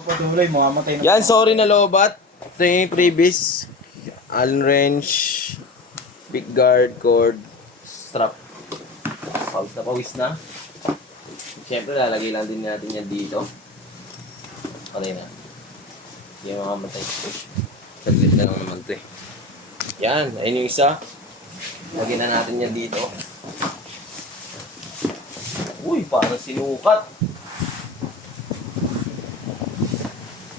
Patuloy, mamamatay na. Yan, sorry na lobat. Ito yung previous. Allen wrench, big guard, cord, strap. Pawis na pawis na. Siyempre, lalagay lang din natin yan dito. Patay na. Hindi mamamatay. Saglit na lang naman ito eh. Yan, ayun yung isa. Lagyan na natin yan dito. Uy, parang sinukat.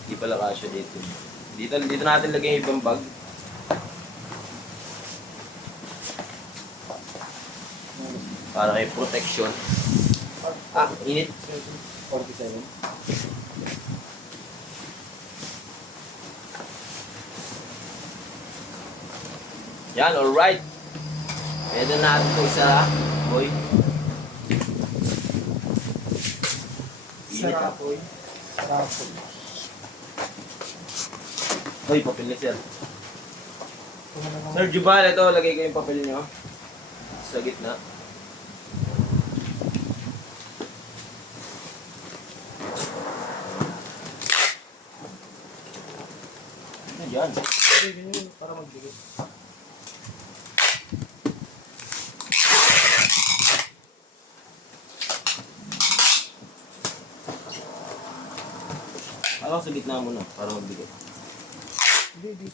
Hindi pala kasya dito. Dito natin lagyan yung ibang bag. Para kay protection. Ah, init. 47. Yan, alright. Pwede natin ito isa, boy. Init ah. Sarapoy. Sarapoy. Hoy, papel ni sir. Sir Jubal, ito, lagay ko yung papel nyo. Sa gitna. Ayan. Pwede nyo para magbigay. Ako sa gitna muna, para magbigay. Hindi.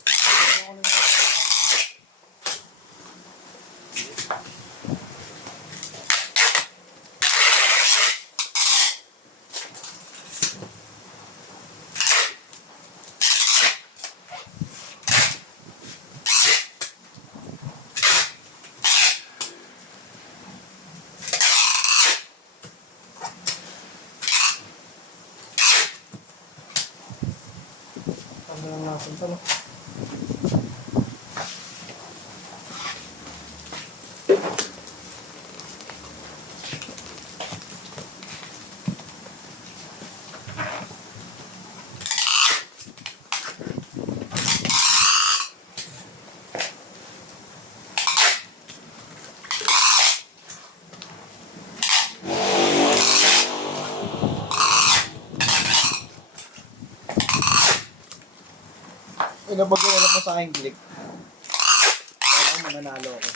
Ano lang natin ito, no? Inabagay na po sa aking click. Kaya mananalo ako.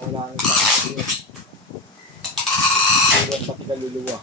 Wala nang sa akin. Wala pati kaluluwa.